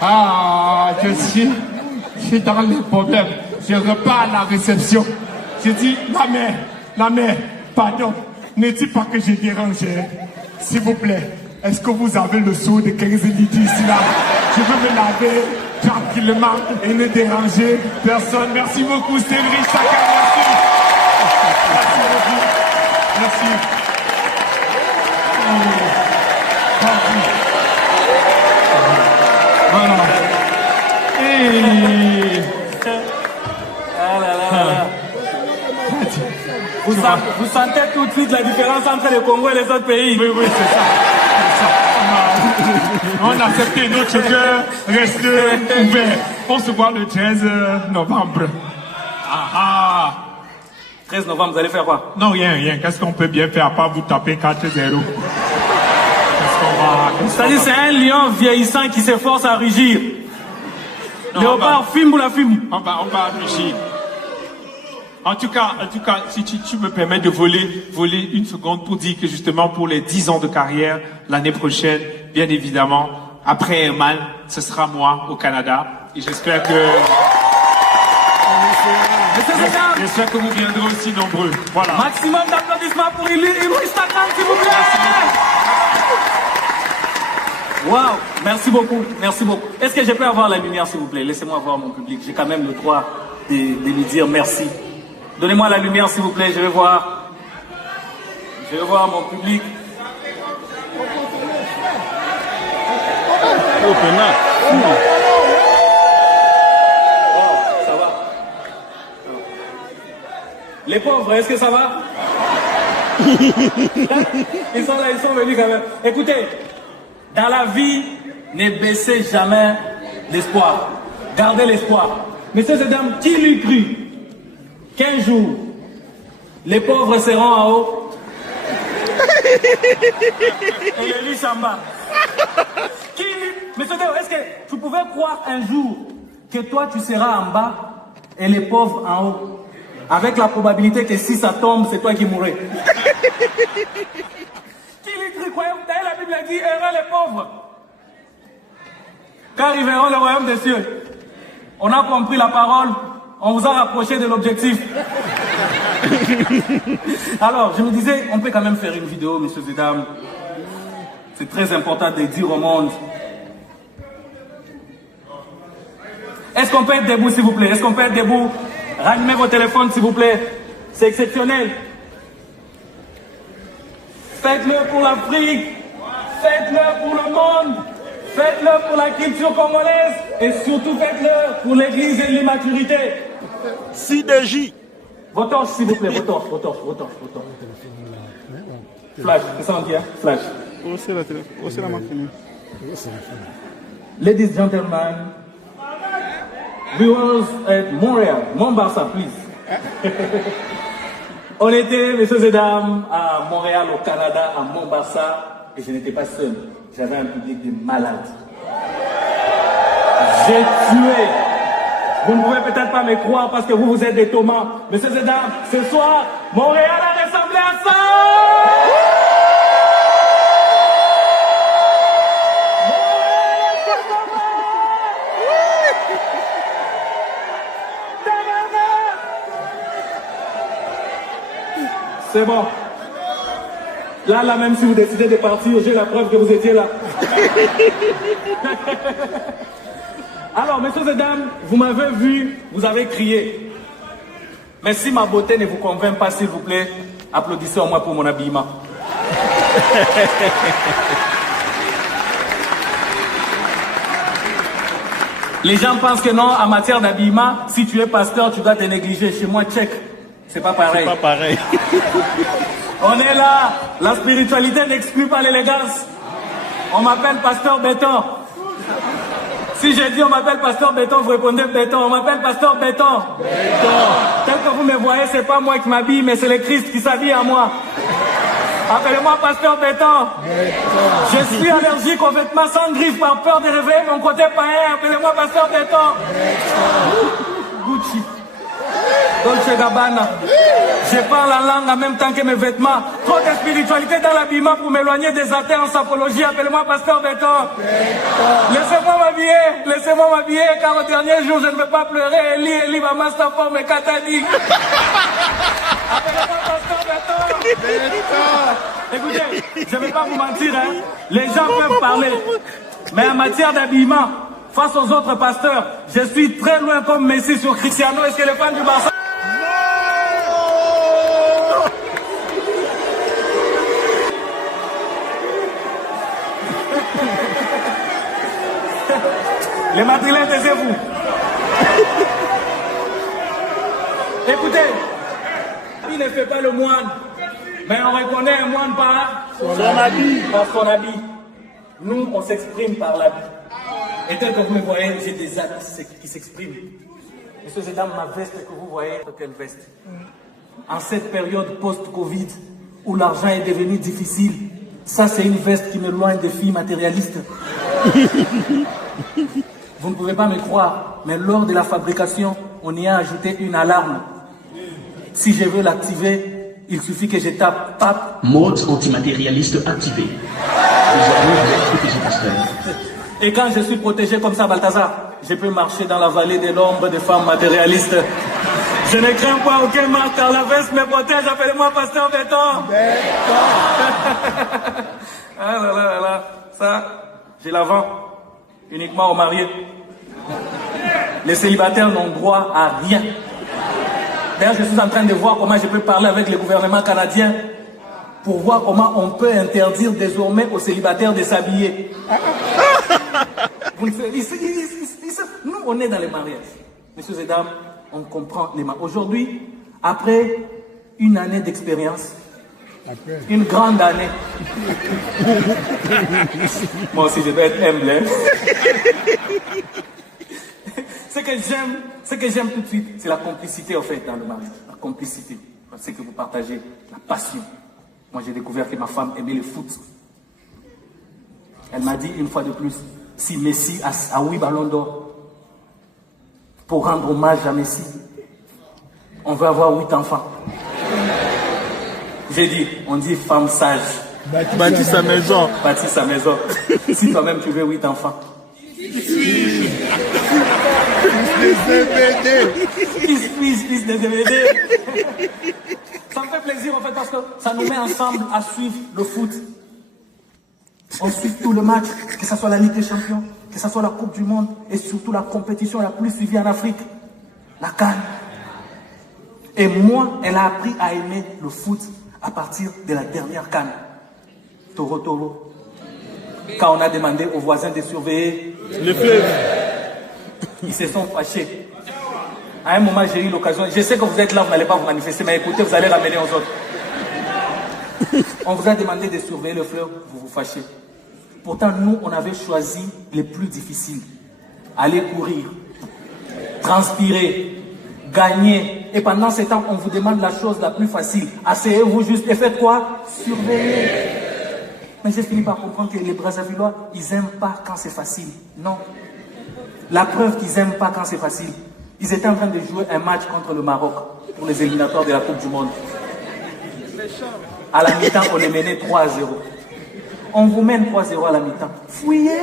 Ah, je suis dans les problèmes. Je repars à la réception. Je dis, la mère, pardon, ne dis pas que j'ai dérangé. S'il vous plaît, est-ce que vous avez le seau de 15 litres ici là? Je veux me laver tranquillement et ne déranger personne. Merci beaucoup, Cédric Saka, merci. Merci beaucoup. Merci. Voilà. Et... Ah là là là. Vous sentez tout de suite la différence entre le Congo et les autres pays? Oui, c'est ça. On a accepté notre cœur, reste ouvert. On se voit le 13 novembre. 13 novembre, vous allez faire quoi? Non, rien. Qu'est-ce qu'on peut bien faire à part vous taper 4-0? C'est-à-dire c'est un lion vieillissant qui s'efforce à rugir. Léopard, filme ou la filme? On va rugir. En tout cas, si tu me permets de voler une seconde pour dire que justement pour les 10 ans de carrière, l'année prochaine, bien évidemment, après Herman, ce sera moi au Canada. Et j'espère que... J'espère que vous viendrez aussi nombreux. Voilà. Maximum d'applaudissements pour Idriss Takane, s'il vous plaît. Waouh, merci beaucoup. Est-ce que je peux avoir la lumière, s'il vous plaît? Laissez-moi voir mon public. J'ai quand même le droit de lui dire merci. Donnez-moi la lumière, s'il vous plaît. Je vais voir mon public. Ça va? Les pauvres, est-ce que ça va? Ils sont là, ils sont venus quand même. Écoutez, dans la vie, ne baissez jamais l'espoir. Gardez l'espoir. Messieurs et dames, qui lui cru qu'un jour, les pauvres seront en haut et les riches en bas? Messieurs et dames, est-ce que tu pouvais croire un jour que toi tu seras en bas et les pauvres en haut? Avec la probabilité que si ça tombe, c'est toi qui mourrais. Qui lui cru? D'ailleurs, la Bible a dit, heureux les pauvres, car ils verront le royaume des cieux. On a compris la parole, on vous a rapproché de l'objectif. Alors, je me disais, on peut quand même faire une vidéo, messieurs et dames. C'est très important de dire au monde. Est-ce qu'on peut être debout, s'il vous plaît? Est-ce qu'on peut être debout? Rallumez vos téléphones, s'il vous plaît. C'est exceptionnel. Faites-le pour l'Afrique. Faites-le pour le monde. Faites-le pour la culture congolaise. Et surtout, faites-le pour l'église et l'immaturité. CDJ. Vos torches, s'il vous plaît. Vos torches. Flash. C'est ça, on dit, hein? Flash. Aussi la machine. Ladies and gentlemen, viewers at Montréal, Mombasa, please. On était, messieurs et dames, à Montréal, au Canada, à Mombasa, et je n'étais pas seul. J'avais un public de malades. J'ai tué Vous ne pouvez peut-être pas me croire parce que vous êtes des Thomas. Messieurs et dames, ce soir, Montréal a ressemblé à ça! C'est bon. Là, même si vous décidez de partir, j'ai la preuve que vous étiez là. Alors, messieurs et dames, vous m'avez vu, vous avez crié. Mais si ma beauté ne vous convainc pas, s'il vous plaît, applaudissez au moins pour mon habillement. Les gens pensent que non, en matière d'habillement, si tu es pasteur, tu dois te négliger. Chez moi, check. C'est pas pareil. C'est pas pareil. On est là. La spiritualité n'exclut pas l'élégance. On m'appelle pasteur béton. Si j'ai dit on m'appelle pasteur béton, vous répondez béton. On m'appelle pasteur béton. Béton. Tel que vous me voyez, c'est pas moi qui m'habille, mais c'est le Christ qui s'habille à moi. Appelez-moi pasteur béton. Béton. Je suis allergique aux vêtements sans griffe par peur de réveiller mon côté païen. Appelez-moi pasteur béton. Béton. Gucci. Dolce Gabbana. Je parle la langue en même temps que mes vêtements. Trop de spiritualité dans l'habillement pour m'éloigner des athées en sapologie. Appelez-moi pasteur béton. Laissez-moi m'habiller, car au dernier jour, je ne veux pas pleurer. Eli, maman, stop pour mes catadiques. Appelez-moi pasteur béton. Écoutez, je ne vais pas vous mentir, hein. Les gens peuvent parler. Mais en matière d'habillement, face aux autres pasteurs, je suis très loin comme Messi sur Cristiano. Est-ce que les fans du Barça... Les madrilènes, taisez-vous. Écoutez, il ne fait pas le moine, mais on reconnaît un moine par son habit. Par son habit. Nous, on s'exprime par l'habit. Et tel que vous me voyez, j'ai des habits qui s'expriment. Messieurs et dames, ma veste que vous voyez, c'est quelle veste? En cette période post-Covid, où l'argent est devenu difficile, ça c'est une veste qui m'éloigne des filles matérialistes. Vous ne pouvez pas me croire, mais lors de la fabrication, on y a ajouté une alarme. Si je veux l'activer, il suffit que je tape pape. Mode antimatérialiste activé. Désormais, vous êtes protégé, pasteur. Et quand je suis protégé comme ça, Balthazar, je peux marcher dans la vallée de l'ombre des femmes matérialistes. Je ne crains pas aucun mal car la veste me protège. Appelez-moi pasteur béton. Béton. Ah là là là, ça, je la vends uniquement aux mariés. Les célibataires n'ont droit à rien. D'ailleurs, je suis en train de voir comment je peux parler avec le gouvernement canadien pour voir comment on peut interdire désormais aux célibataires de s'habiller. Nous, on est dans les mariages. Messieurs et dames, on comprend les mariages. Aujourd'hui, après une année d'expérience, une grande année. Moi aussi, je vais être humble. Hein? Ce que j'aime tout de suite, c'est la complicité, en fait, dans le mariage. La complicité. C'est que vous partagez la passion. Moi, j'ai découvert que ma femme aimait le foot. Elle m'a dit une fois de plus, si Messi a 8 ballons d'or, pour rendre hommage à Messi, on veut avoir 8 enfants. J'ai dit, on dit femme sage. Bâtis sa maison. Bâtis sa maison. Si toi-même tu veux 8 enfants. Fils des DVD. Fils des DVD. Ça me fait plaisir en fait parce que ça nous met ensemble à suivre le foot. On suit tout le match, que ce soit la Ligue des Champions, que ce soit la Coupe du Monde et surtout la compétition la plus suivie en Afrique, la CAN. Et moi, elle a appris à aimer le foot à partir de la dernière CAN. Toro Toro. Quand on a demandé aux voisins de surveiller le fleuve, ils se sont fâchés. À un moment, j'ai eu l'occasion. Je sais que vous êtes là, vous n'allez pas vous manifester, mais écoutez, vous allez ramener aux autres. On vous a demandé de surveiller le fleuve, vous vous fâchez. Pourtant, nous, on avait choisi les plus difficiles. Aller courir, transpirer, gagner. Et pendant ce temps, on vous demande la chose la plus facile. Asseyez-vous juste et faites quoi? Surveillez. Mais j'ai fini par comprendre que les Brassavillois, ils n'aiment pas quand c'est facile. Non. La preuve qu'ils n'aiment pas quand c'est facile, Ils étaient en train de jouer un match contre le Maroc pour les éliminatoires de la Coupe du Monde. À la mi-temps, on les menait 3-0. On vous mène 3-0 à la mi-temps. Fouillez.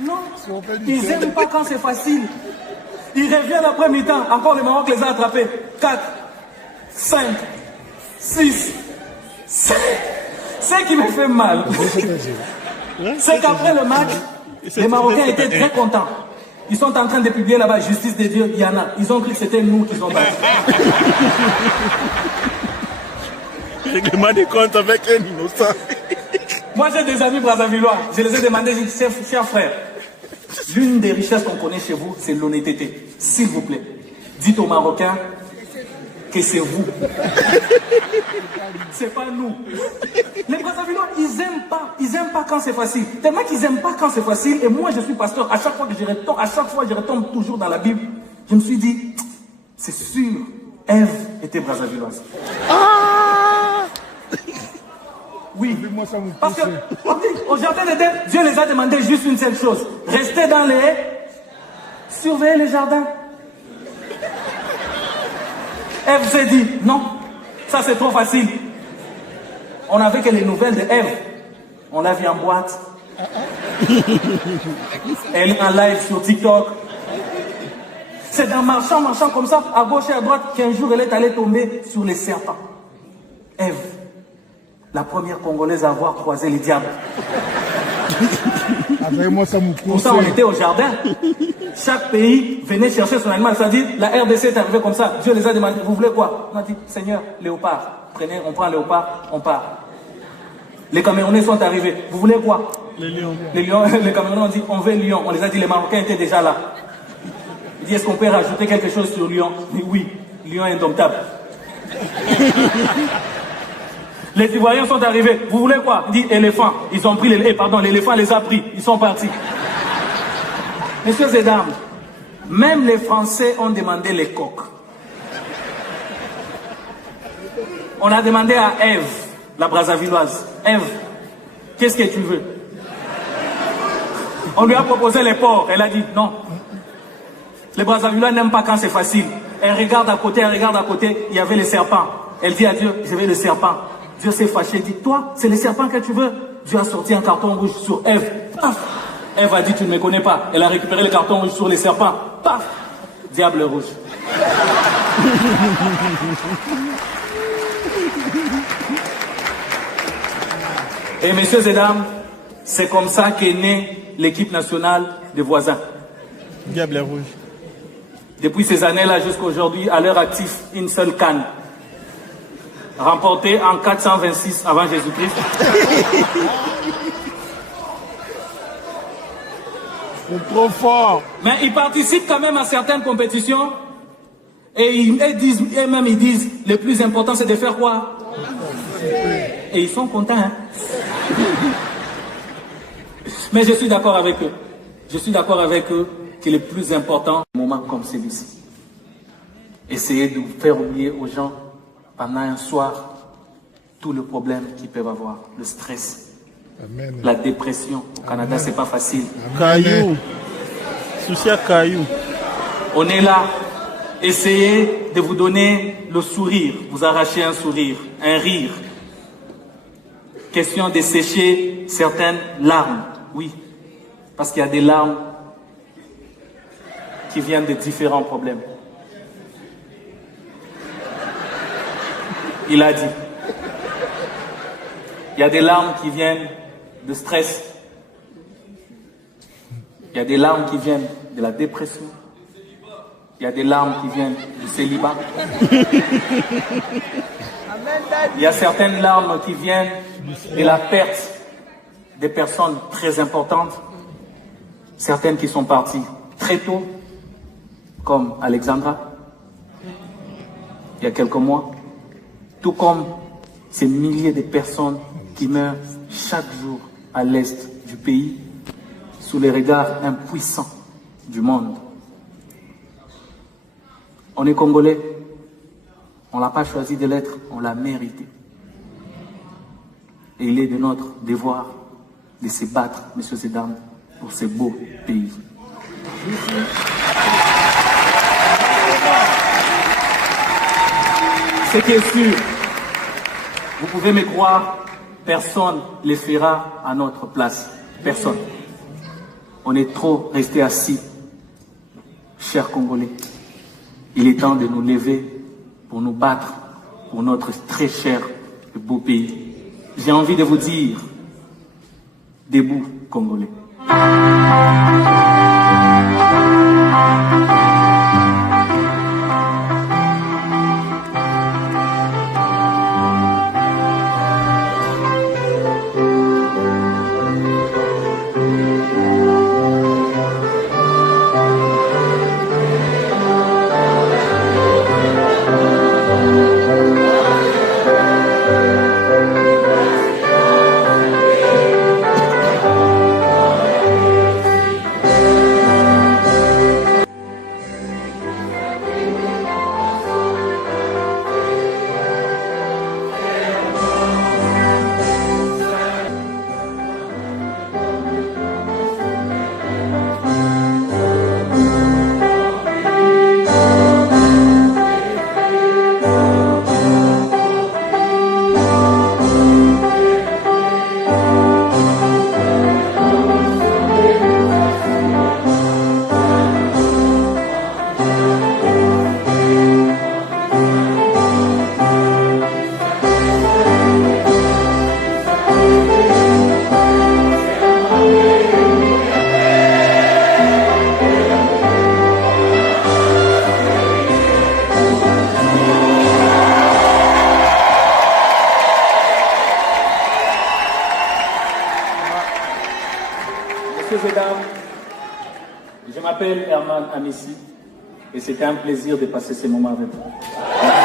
Non, ils n'aiment pas quand c'est facile. Ils reviennent après mi-temps. Encore le Maroc les a attrapés. 4, 5, 6, 7. Ce qui me fait mal, c'est qu'après le match, les Marocains étaient très contents. Ils sont en train de publier là-bas, justice de Dieu, Diana. Ils ont cru que c'était nous qui ont battu. Règlement des comptes avec un innocent. Moi, j'ai des amis brassavillois. Je les ai demandé, j'ai dit, cher frère, l'une des richesses qu'on connaît chez vous, c'est l'honnêteté. S'il vous plaît, dites aux Marocains que c'est vous. C'est pas nous. Les brassavillois, ils aiment pas quand c'est facile. Tellement qu'ils aiment pas quand c'est facile. Et moi, je suis pasteur. À chaque fois que je retombe toujours dans la Bible, je me suis dit, c'est sûr, Ève était brassavilloise. Oui, parce que au jardin d'Éden, Dieu les a demandé juste une seule chose. Restez dans les haies, surveillez les jardins. Ève s'est dit, non, ça c'est trop facile. On n'avait que les nouvelles de Ève. On l'a vu en boîte. Elle est en live sur TikTok. C'est en marchant comme ça, à gauche et à droite, qu'un jour elle est allée tomber sur les serpents. Ève, la première Congolaise à avoir croisé les diables. Pourtant, on était au jardin. Chaque pays venait chercher son animal. C'est-à-dire, la RDC est arrivée comme ça. Dieu les a demandé, vous voulez quoi? On a dit, Seigneur, léopard. Prenez, on prend léopard, on part. Les Camerounais sont arrivés. Vous voulez quoi? Les lions. Les Camerounais ont dit, on veut lion. On les a dit, les Marocains étaient déjà là. Il dit, est-ce qu'on peut rajouter quelque chose sur lion? Il dit, oui, lion indomptable. Les Ivoiriens sont arrivés. Vous voulez quoi? Il dit éléphant. Ils ont pris l'éléphant les a pris. Ils sont partis. Messieurs et dames, même les Français ont demandé les coqs. On a demandé à Ève, la brassavilloise, Ève, qu'est-ce que tu veux? On lui a proposé les porcs. Elle a dit non. Les brassavillois n'aiment pas quand c'est facile. Elle regarde à côté, il y avait les serpents. Elle dit à Dieu, je veux le serpent. Dieu s'est fâché, il dit, toi, c'est les serpents que tu veux? Dieu a sorti un carton rouge sur Ève. Paf! Ève a dit, tu ne me connais pas. Elle a récupéré le carton rouge sur les serpents. Paf! Diable rouge. Et messieurs et dames, c'est comme ça qu'est née l'équipe nationale des voisins. Diable rouge. Depuis ces années-là jusqu'à aujourd'hui, à l'heure active, une seule canne. Remportée en 426 avant Jésus-Christ. C'est trop fort. Mais ils participent quand même à certaines compétitions. Et ils disent, le plus important c'est de faire quoi? Et ils sont contents. Hein? Mais je suis d'accord avec eux. Je suis d'accord avec eux que le plus important, un moment comme celui-ci, essayer de faire oublier aux gens pendant un soir tous les problèmes qu'ils peuvent avoir, le stress, Amen. La dépression. Au Canada, c'est pas facile. Caillou. Souci à caillou. On est là. Essayez de vous donner le sourire, vous arracher un sourire, un rire. Question de sécher certaines larmes. Oui, parce qu'il y a des larmes qui viennent de différents problèmes. Il a dit, il y a des larmes qui viennent de stress. Il y a des larmes qui viennent de la dépression. Il y a des larmes qui viennent du célibat. Il y a certaines larmes qui viennent de la perte des personnes très importantes. Certaines qui sont parties très tôt, comme Alexandra, il y a quelques mois. Tout comme ces milliers de personnes qui meurent chaque jour à l'est du pays, sous les regards impuissants du monde. On est Congolais, on ne l'a pas choisi de l'être, on l'a mérité. Et il est de notre devoir de se battre, messieurs et dames, pour ce beau pays. Ce qui est sûr, vous pouvez me croire, personne ne les fera à notre place. Personne. On est trop resté assis. Chers Congolais, il est temps de nous lever pour nous battre pour notre très cher et beau pays. J'ai envie de vous dire, debout, Congolais. Messieurs et dames, je m'appelle Herman Amissi et c'était un plaisir de passer ces moments avec vous.